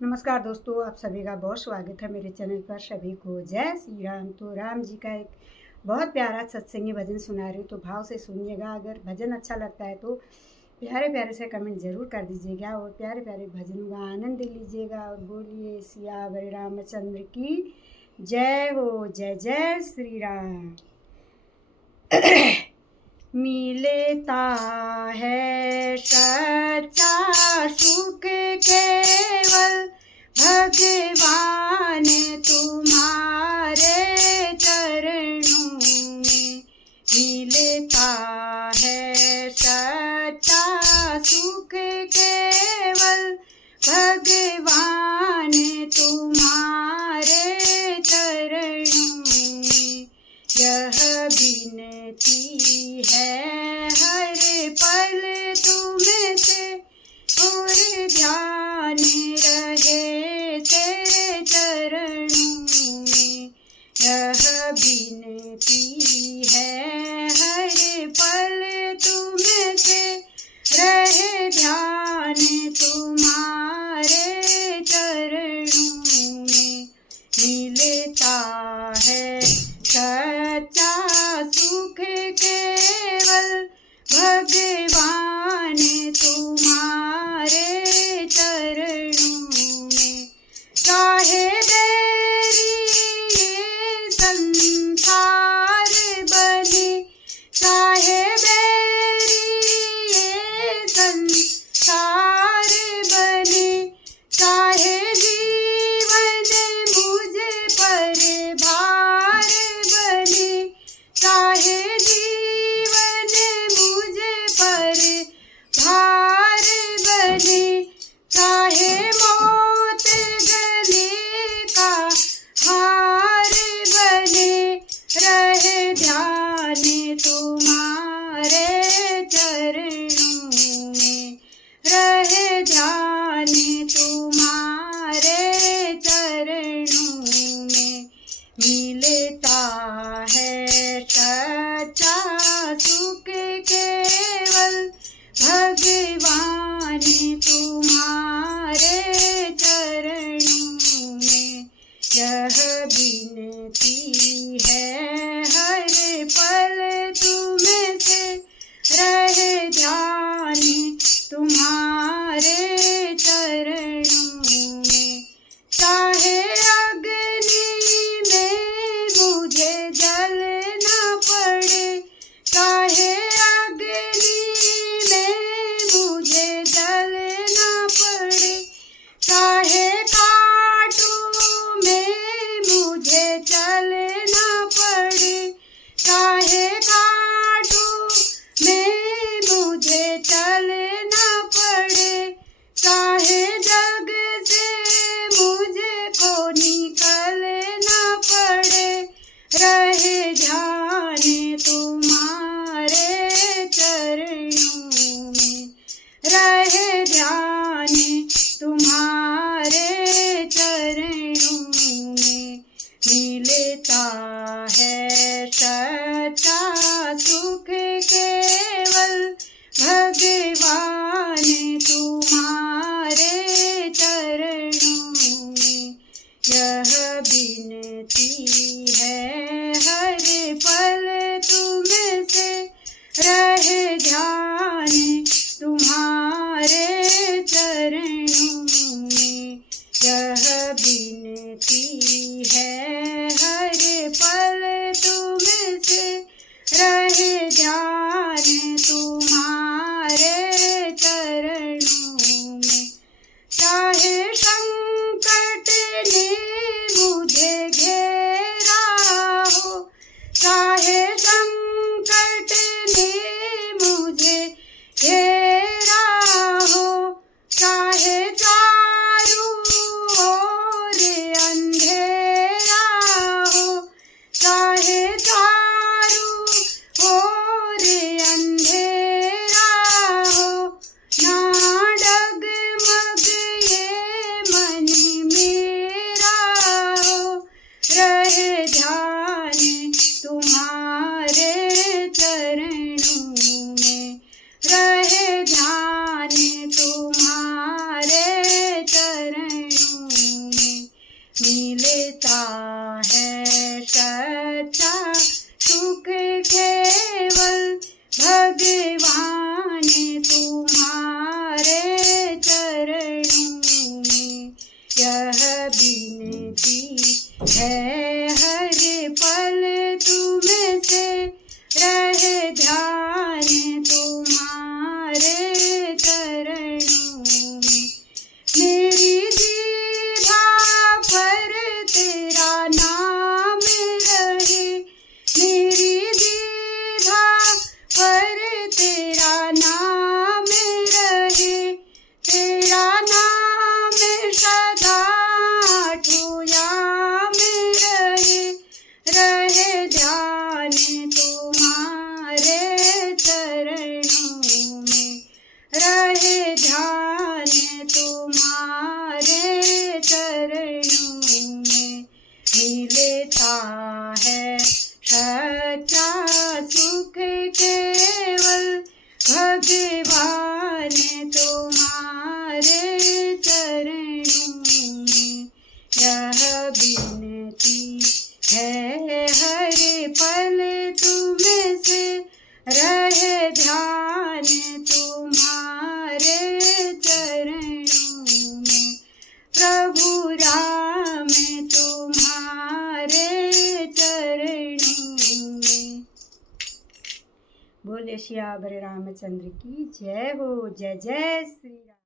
नमस्कार दोस्तों, आप सभी का बहुत स्वागत है मेरे चैनल पर। सभी को जय श्री राम। तो राम जी का एक बहुत प्यारा सत्संगी भजन सुना रही हूँ, तो भाव से सुनिएगा। अगर भजन अच्छा लगता है तो प्यारे प्यारे से कमेंट जरूर कर दीजिएगा और प्यारे प्यारे भजनों का आनंद लीजिएगा। और बोलिए सियावर रामचंद्र की जय हो। जय जय श्री राम। मिलता है सच्चा सुख केवल भगवान तुम्हारे चरणों में। मिलता है सच्चा सुख केवल भगवान तुम्हारे चरणों में। यह विनती है हर पल तुमसे और ध्यान रहे तेरे चरणों में। यह विनती है हर पल तुमसे रहे ध्यान तुम्हारे चरणों में। मिलता है सच्चा सुख केवल भगवान तुम्हारे चरणों में। चाहे बेरी ये संसार बने, चाहे बेरी ये संसार बने, चाहे जीवन मुझ पर भार बने, चाहे जीवन मुझ पर भार बने, चाहे मौत गले का हार बने, रहे ध्यान तुम्हारे चरणों में। रहे ध्यान तुम्हारे चरणों में। मिलता है सच्चा सुख केवल भगवान तुम्हारे चरणों में। यह विनती है हर पल तुमसे रहे ध्यान तुम्हारे चरणों में। चाहे अग्नि में मुझे जलना पड़े, चाहे अग्नि में मुझे जलना पड़े, चाहे कांटों में मुझे चलना पड़े, चाहे कांटों में मुझे चलना पड़े, चाहे जग से मुझे को निकलना पड़े, रहे ध्यान तुम्हारे चरणों में। रहे ध्यान तुम्हारे चरणों में। मिलता है सच्चा सुख केवल भगवान तुम्हारे चरणों में। यह विनती है हर पल तुमसे रहे ध्यान तुम्हारे चरणों में। यह विनती है हर पल तुमसे रहे ध्यान तुम्हारे चरणों में। चाहे संकट ने मुझे घेरा हो, चाहे संकट ने मुझे घेरा हो, चाहे चारों ओर अंधेरा मिलता है सच्चा सुख केवल भगवान तुम्हारे चरणों में। यह विनती है हर पल तुमसे रहे ध्यान तुम्हारे चरणों में। मेरी जीभा पर तेरा नाम रहे, मेरी जीभा पर तेरा नाम रहे, तेरा नाम सदा ठुयाम रहे, रहे ध्यान तुम्हारे चरणों में, रहे ध्यान तुम्हारे चरणों में। मिलता है सच्चा सुख केवल भगवान तुम्हारे चरणों में। यह विनती है हर पल तुमसे रहे ध्यान तुम्हारे चरणों में। प्रभु राम तुम्हारे चरणों में। बोले सियावर रामचंद्र की जय हो। जय जय श्री राम।